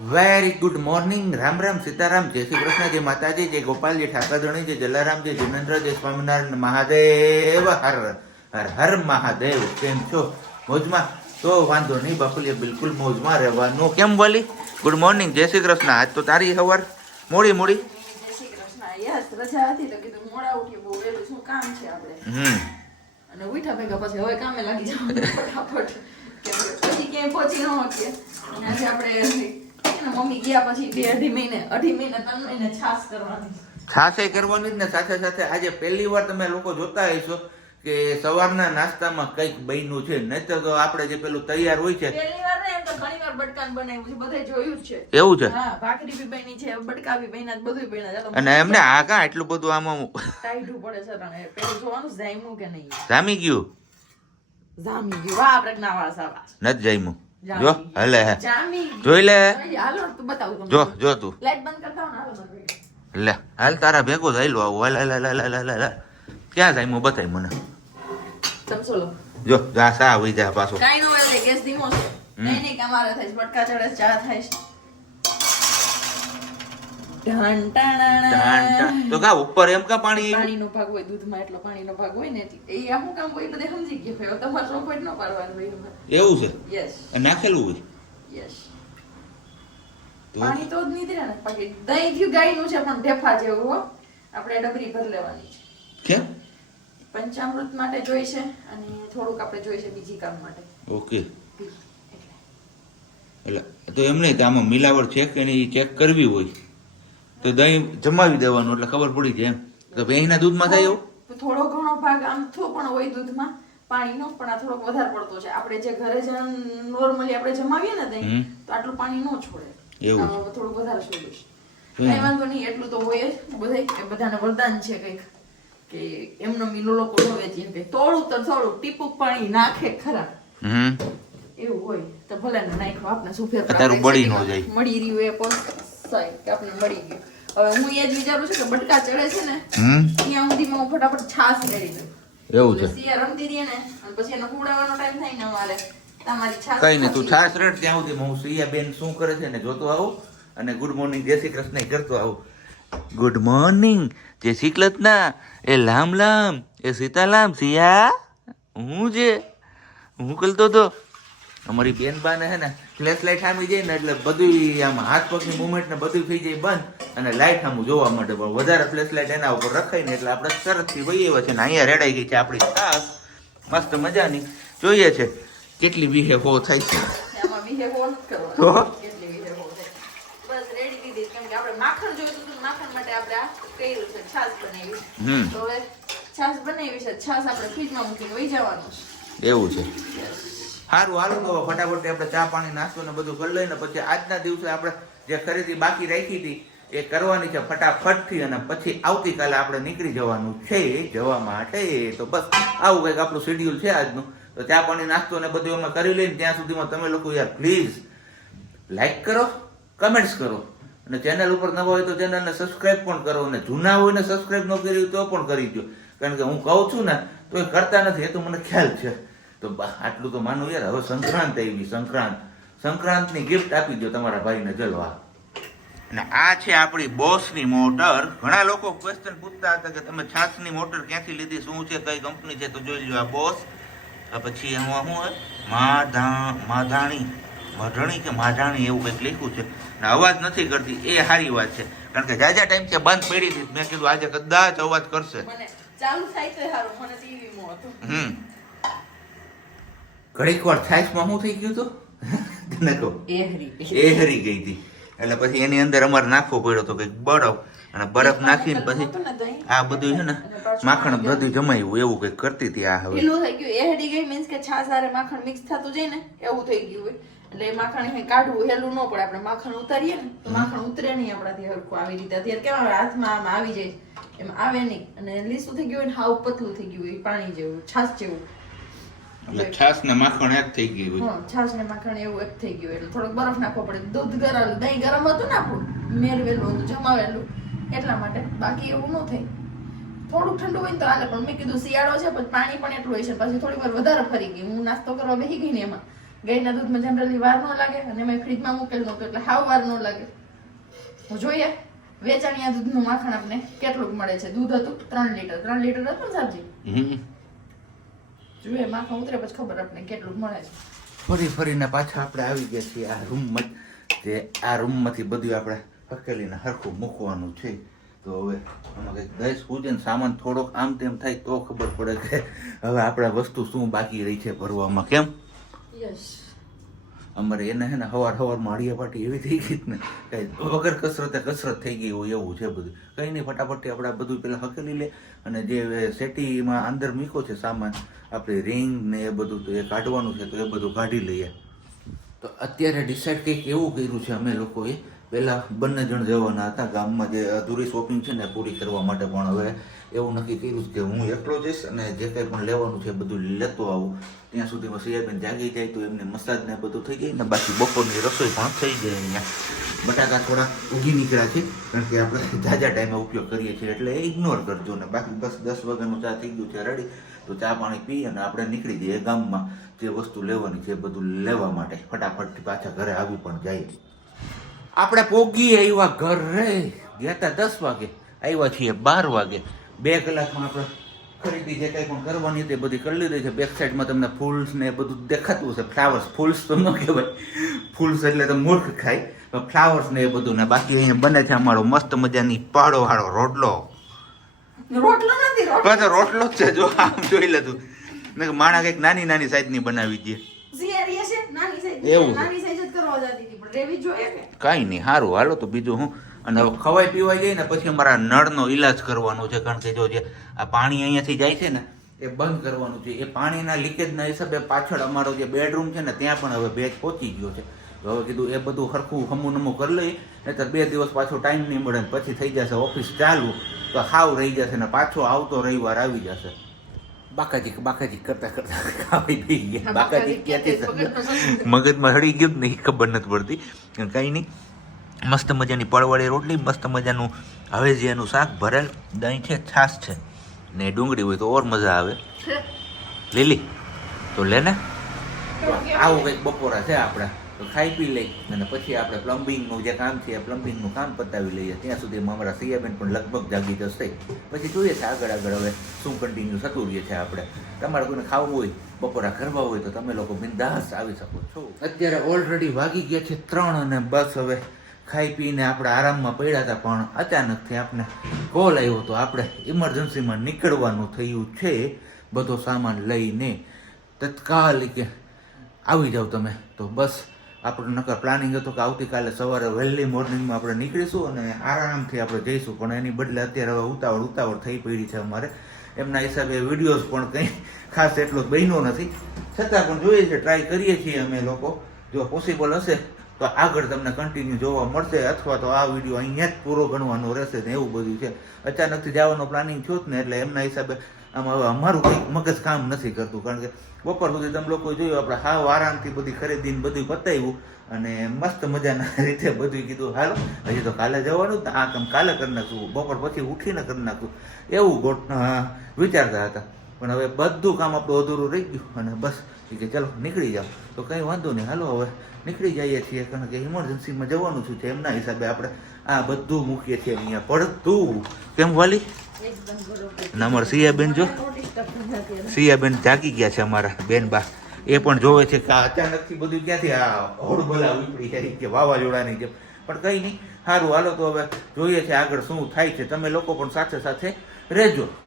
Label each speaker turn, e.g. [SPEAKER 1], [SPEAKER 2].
[SPEAKER 1] Very good morning Ram Ram Sitaram. જય શ્રી કૃષ્ણ જય માતાજી જય ગોપાલજી ઠાકરધણી જય જલારામ જય જીનેન્દ્ર જય સ્વામિનારાયણ મહાદેવ. હર હર હર મહાદેવ. કેમ છો? મોજમાં? તો વાંધો નહીં બાપુલિયા બિલકુલ મોજમાં રહેવાનું. કેમ વાલી? ગુડ મોર્નિંગ જય શ્રી કૃષ્ણ. આજ તો તારી સવાર મોડી મોડી. હમ.
[SPEAKER 2] અને ઉઠા ભેગા પછી હવે કામે લાગી જાવ ફટાફટ. પછી ક્યાંય પહોંચી ન શકીએ. આજે આપણે એના મમ્મી ગયા પછી બે અઢી મહિને અઢી મહિને ત્રણ મહિને છાસ કરવાની.
[SPEAKER 1] છાશે કરવાની જ ને સાથે સાથે આજે પહેલી વાર તમે લોકો જોતા હશો કે સવારના નાસ્તામાં કંઈક બન્યું છે. નહીતર તો આપણે જે પેલું તૈયાર હોય છે
[SPEAKER 2] પહેલી વાર ને એમ તો ઘણી વાર બટકાન બનાવ્યું છે બધે જોયું છે.
[SPEAKER 1] એવું છે?
[SPEAKER 2] હા ભાખરી બી બની છે બટકા બી બન્યા બધું બન્યા
[SPEAKER 1] અને એમને આ કા એટલું બધું આમાં
[SPEAKER 2] ટાઈટું પડે છે પેલું જોવાનું જામ્યું કે નહીં?
[SPEAKER 1] જામી ગયું?
[SPEAKER 2] જામી ગયું. વાહ પ્રજ્ઞાવાળા સાવા
[SPEAKER 1] નથી જામ્યું.
[SPEAKER 2] જામી
[SPEAKER 1] જો હલે હે. જોઈ લે. જો જો તું. લે હાલ તારા ભેગો જ લો આવું. હાલ હાલ હાલ હાલ હાલ ક્યાં હું બતાય મને. જો જા સા આવી જા પાછો.
[SPEAKER 2] કાઈ નો ગેસ ધીમો છે. નહીં નહીં કે થાય છે બટકા ચડે ચા થાય છે.
[SPEAKER 1] તો કા ઉપર એમ કા પાણી?
[SPEAKER 2] પાણીનો ભાગ હોય દૂધમાં એટલો પાણીનો ભાગ હોય ને એ આખું કામ હોય બધે સમજી ગયા ભાઈ તમારે ચોખવટ ન પાડવાનું હોય
[SPEAKER 1] એવું છે?
[SPEAKER 2] યસ
[SPEAKER 1] નાખેલું હોય?
[SPEAKER 2] યસ પાણી તો જ નીતરે ને. બાકી દહીં થયું ગાયનું છે પણ ઢેફા જેવું હો. આપણે ડબરી ભર લેવાની છે.
[SPEAKER 1] કેમ?
[SPEAKER 2] પંચામૃત માટે જોઈશે અને થોડુંક આપણે જોઈશે બીજી કામ માટે.
[SPEAKER 1] ઓકે.
[SPEAKER 2] એટલે.
[SPEAKER 1] તો એમ નહીં તો આમાં મિલાવટ છે કે નહીં ચેક કરવી હોય. તો દહીં જમાવી દેવાનું એટલે ખબર પડી જાય એમ. તો ભેંસના દૂધમાં થાય એવું?
[SPEAKER 2] થોડો ઘણો ભાગ આમ થો પણ હોય દૂધમાં પાણીનો પણ આ થોડોક વધારે પડતો છે. આપણે જે ઘરે જે નોર્મલી આપણે જમાવીએ ને દહીં તો આટલું પાણી ન છોડે.
[SPEAKER 1] એવું
[SPEAKER 2] થોડું વધારે છોડે છે કઈ વાંધો નહીં એટલું તો હોય જ. બધા બધાને વરદાન છે કંઈક. કે એમનો મીલો લોકો ન વેચી કે થોડું તો થોડું ટીપું પાણી નાખે ખરા. એવું હોય. તો ભલે નાખો આપણે શું ફેર
[SPEAKER 1] તારું બળી ન જાય.
[SPEAKER 2] મળી રહ્યું એ પણ સાહેબ કે આપણે મળી ગયું. હવે હું એ જ વિચારું છું કે બટકા ચડે છે ને ત્યાં સુધીમાં હું ફટાફટ છાશ રેડી દઉં
[SPEAKER 1] એવું છે?
[SPEAKER 2] સિયા રમતી રહીએ ને અને પછી એનો ખવડાવવાનો ટાઈમ થાય ને અમારે
[SPEAKER 1] કઈ નહીં તું
[SPEAKER 2] છાશ
[SPEAKER 1] છાસ રેડ ત્યાં સુધી હું સિયા બેન શું કરે છે ને જોતો આવું અને ગુડ મોર્નિંગ જય શ્રી કૃષ્ણ કરતો આવું. ગુડ મોર્નિંગ જય શ્રી કૃષ્ણ એ લામ લામ એ સીતાલામ સિયા હું જે હું કલતો તો અમારી બેન બાને હે ને ફ્લેશ લાઇટ આમી જાય ને એટલે બધું આમ હાથ પગની મુવમેન્ટ ને બધું થઈ જાય બંધ અને લાઇટ આમ જોવા માટે પણ વધારે ફ્લેશ લાઇટ એના ઉપર રખાય ને એટલે આપણે સરસથી વહી આવ્યા છે ને અહીંયા રેડાઈ ગઈ છે આપણી છાસ મસ્ત મજાની. જોઈએ છે કેટલી વીહે હો થાય છે. એવું છે. સારું હાલો તો ફટાફટ આપણે ચા પાણી, નાસ્તો ને બધું કરી લઈને પછી આજના દિવસે આપણે જે ખરીદી બાકી રાખી હતી, એ કરવાની છે ફટાફટથી અને પછી આવતીકાલે આપણે નીકળી જવાનું છે જવા માટે. તો બસ, આવું કંઈક આપણું શેડ્યુલ છે આજનું. તો ચા પાણી, નાસ્તો ને બધું અમે કરી લઈને ત્યાં સુધીમાં તમે લોકો યાર પ્લીઝ લાઈક કરો કમેન્ટ્સ કરો. અને ચેનલ ઉપર નવા હોય તો ચેનલને સબસ્ક્રાઇબ પણ કરો અને જૂના હોય ને સબસ્ક્રાઇબ ન કરી તો પણ કરી દો કારણ કે હું કહું છું ને, તો એ કરતા નથી, એ તો મને ખ્યાલ છે. તો આટલું તો માનું યાર. હવે સંક્રાંત આવી સંક્રાંત. સંક્રાંતની ગિફ્ટ આપી દો તમારા ભાઈને જલવા અને આ છે આપણી બોસની મોટર. ઘણા લોકો ક્વેશ્ચન પૂછતા હતા કે તમે છાસની મોટર ક્યાંથી લીધી શું છે કઈ કંપની છે તો જોઈ લો આ બોસ. આ પછી હું શું હોય? માધા માધાણી. મઢણી કે માધાણી એવું કંઈક લખ્યું છે. ને અવાજ નથી કરતી. એ સારી વાત છે. કારણ કે જાજા ટાઈમ છે બંધ પડી હતી. મેં કીધું આજે કદાચ અવાજ કરશે.
[SPEAKER 2] ચાલુ થાય તો સારું. મને ટીવી હતું.
[SPEAKER 1] હમ. ઘડીક વાર છાશમાં શું થઈ ગયું હતું તને કહું.
[SPEAKER 2] એ હરી
[SPEAKER 1] ગઈ હતી. એટલે પછી એની અંદર અમારે નાખવો પડ્યો હતો કંઈક બરફ. અને બરફ નાખીને પછી આ બધું છે ને માખણ બધું જમાયું એવું કંઈક કરતી હતી આ હવે.
[SPEAKER 2] પેલું થઈ ગયું એ હડી ગઈ મીન્સ કે છાશ હારે માખણ મિક્સ થતું જાય ને એવું થઈ ગયું હોય. એટલે માખણ અહીં કાઢવું હેલું ન પડે. આપણે માખણ ઉતારીએ ને તો માખણ ઉતરે નહીં આપણાથી હરખું આવી રીતે. અત્યારે કેવા હાથમાં આમ આવી જાય. એમ આવે નહીં. અને લીસું થઈ ગયું હોય ને હાવ પતલું થઈ ગયું હોય પાણી જેવું છાશ જેવું.
[SPEAKER 1] એટલે છાસ ને માખણ એક થઈ ગયું
[SPEAKER 2] હા છાસ ને માખણ એવું એક થઈ ગયું એટલે થોડોક બરફ નાખવો પડે. દૂધ ગરમ દહીં ગરમ હતું ને આપણું મેળવેલું હતું જમાવેલું. એટલા માટે બાકી એવું ન થાય. થોડુંક ઠંડુ હોય તો હાલે પણ મેં કીધું શિયાળો છે પછી પાણી પણ એટલું હોય છે પછી થોડી વાર વધારે ફરી ગઈ હું નાસ્તો કરવા બેસી ગઈ ને એમાં. ગાયના દૂધમાં જનરલી વાર ન લાગે અને મેં ફ્રીજમાં મૂકેલું હતું એટલે હાવ વાર ન લાગે. હું જોઈએ વેચાણિયા દૂધનું માખણ આપણે કેટલું મળે છે. દૂધ હતું ત્રણ લીટર. ત્રણ લીટર હતું ને સાહેબજી? જોઈએ માખણ ઉતરે પછી ખબર આપણે કેટલું મળે છે.
[SPEAKER 1] ફરી ફરીને પાછા આપણે આવી ગયા છીએ આ રૂમમાં તે આ રૂમમાંથી બધું આપણે હકેલીને હરખું મૂકવાનું છે. તો હવે આમાં કંઈક દસ પૂજન સામાન થોડોક આમ તેમ થાય તો ખબર પડે કે હવે આપણે વસ્તુ શું બાકી રહી છે ભરવામાં. કેમ?
[SPEAKER 2] યસ
[SPEAKER 1] અમારે એને હે ને હવાર હવાર માળીયા પાટી એવી થઈ ગઈ ને કઈ વગર કસરતે કસરત થઈ ગઈ હોય એવું છે બધું. કંઈ નહીં ફટાફટ આપણે બધું પેલા હકેલી લે અને જે સેટીમાં અંદર મૂકો છે સામાન, આપણે રિંગ ને એ બધું તો એ કાઢવાનું છે તો એ બધું કાઢી લઈએ. તો અત્યારે ડિસાઇડ કંઈક એવું કર્યું છે અમે લોકોએ પહેલાં બંને જણ જવાના હતા ગામમાં જે અધૂરી શોપિંગ છે ને પૂરી કરવા માટે પણ હવે એવું નક્કી કર્યું કે હું એકલો જઈશ અને જે કંઈ પણ લેવાનું છે બધું લેતો આવું. ત્યાં સુધીમાં સિયાબેન જાગી જાય તો એમને મસાજ ને બધું થઈ જાય ને બાકી બપોરની રસોઈ પણ થઈ જાય અહીંયા. બટાકા થોડા ઉગી નીકળ્યા છે કારણ કે આપણે જાજા ટાઈમે ઉપયોગ કરીએ છીએ એટલે એ ઇગ્નોર કરજો ને. બાકી બસ દસ વાગ્યાનું ચા થઈ ગયું છે રેડી તો ચા પાણી પી અને આપણે નીકળી જઈએ ગામમાં જે વસ્તુ લેવાની છે બધું લેવા માટે. ફટાફટ પાછા ઘરે આવી પણ જાય. આપણે પોગી આવ્યા ઘર. ગયા દસ વાગે. આવ્યા છીએ બાર વાગે. બે કલાકમાં આપણે ખરીદી જે કંઈ પણ કરવાની હતી બધી કરી લીધી છે. બેક સાઈડમાં તમને ફૂલ્સ ને બધું દેખાતું હશે. ફ્લાવર્સ ફૂલ્સ તો ન કહેવાય. ફૂલ્સ એટલે તો મૂર્ખ ખાય. ફ્લાવર્સ ને એ બધું ને બાકી અહીંયા બને છે અમારો મસ્ત મજાની પાડો વાળો રોટલો.
[SPEAKER 2] રોટલો નથી રોટલો
[SPEAKER 1] જ છે. જો આમ જોઈ લેતું ને માણા કંઈક નાની નાની સાઈઝની બનાવી દઈએ એવું છે.
[SPEAKER 2] નાની સાઈઝ જ કરવા જતી
[SPEAKER 1] કાંઈ નહીં સારું હાલો તો બીજું હું, અને હવે ખવાઈ પીવાઈ જાય ને પછી અમારા નળનો ઈલાજ કરવાનો છે, કારણ કે જો જે આ પાણી અહીંયાથી જાય છે ને, એ બંધ કરવાનું છે. એ પાણીના લીકેજના હિસાબે પાછળ અમારો જે બેડરૂમ છે ને, ત્યાં પણ હવે ભેજ પહોંચી ગયો છે. હવે કીધું એ બધું હરખું હમું નમું કરી લઈએ, નહીતર બે દિવસ પાછો ટાઈમ નહીં મળે પછી થઈ જશે ઓફિસ ચાલુ. તો હાવ રહી જશે ને, પાછો આવતો રવિવાર આવી જશે. બાકાજી બાકાજી કરતા કરતા ખાવી પી ગયા બાકાજી ક્યાંથી? મગજમાં હળી ગયું નહીં ખબર નથી પડતી કંઈ નહીં મસ્ત મજાની પડવાળી રોટલી મસ્ત મજાનું હવે જે એનું શાક ભરેલ દહીં છે છાશ છે ને ડુંગળી હોય તો ઓર મજા આવે લીલી તો લે ને આવું કંઈક બપોરા છે આપણે તો ખાઈ પી લઈ અને પછી આપણે પ્લમ્બિંગનું જે કામ છે એ પ્લમ્બિંગનું કામ પતાવી લઈએ. ત્યાં સુધીમાં અમારા સિયાબેન પણ લગભગ જાગી જશે. પછી જોઈએ છે આગળ આગળ હવે શું કન્ટિન્યુ થતું રહીએ છે આપણે. તમારે કોઈને ખાવું હોય, બપોરા કરવા હોય તો તમે લોકો બિંદાસ આવી શકો છો. અત્યારે ઓલરેડી વાગી ગયા છે ત્રણ અને બસ હવે ખાઈ પીને આપણે આરામમાં પડ્યા હતા, પણ અચાનકથી આપણે કોલ આવ્યો તો આપણે ઇમરજન્સીમાં નીકળવાનું થયું છે. બધો સામાન લઈને તત્કાલ કે આવી જાઓ તમે. તો બસ આપણું નકર પ્લાનિંગ હતું કે આવતીકાલે સવારે વહેલી મોર્નિંગમાં આપણે નીકળીશું અને આરામથી આપણે જઈશું. પણ એની બદલે અત્યારે હવે ઉતાવળ ઉતાવળ થઈ પડી છે અમારે. એમના હિસાબે વિડીયોઝ પણ કંઈ ખાસ એટલો બન્યો નથી. છતાં પણ જોઈએ છે ટ્રાય કરીએ છીએ અમે લોકો. જો પોસિબલ હશે, તો આગળ તમને કન્ટિન્યુ જોવા મળશે અથવા તો આ વીડિયો અહીંયા જ પૂરો ગણવાનો રહેશે ને એવું બધું છે. અચાનકથી જવાનો પ્લાનિંગ થયો જ ને એટલે એમના હિસાબે આમાં હવે અમારું કંઈક મગજ કામ નથી કરતું, કારણ કે બપોર સુધી તમે લોકો જોયું, આપણે હાવ આરામથી બધી ખરીદીને બધું પતાવ્યું અને મસ્ત મજાના રીતે બધું કીધું, હાલો, હજી તો કાલે જવાનું જ આ કામ કાલે કરી નાખશું, બપોર પછી ઉઠીને કરી નાખશું. એવું ગોટ વિચારતા હતા. પણ હવે બધું કામ આપણું અધૂરું રહી ગયું અને બસ કે ચાલો, નીકળી જાઓ. તો કંઈ વાંધો નહીં, હાલો, હવે નીકળી જઈએ છીએ, કારણ કે ઇમરજન્સીમાં જવાનું છું એમના હિસાબે આપણે આ બધું મૂકીએ છીએ, અહીંયા પડતું. કેમ વાલી? અને અમારા સિયાબેન જો.
[SPEAKER 2] સિયા
[SPEAKER 1] બેન જાગી ગયા છે અમારા બેન બા. એ પણ જોવે છે કે અચાનકથી બધું ક્યાંથી આ હોડબલા ઉપડી છે કે વાવાઝોડાની જેમ. પણ કંઈ નહીં સારું હાલો તો હવે જોઈએ છે આગળ શું થાય છે. તમે લોકો પણ સાથે સાથે રહેજો.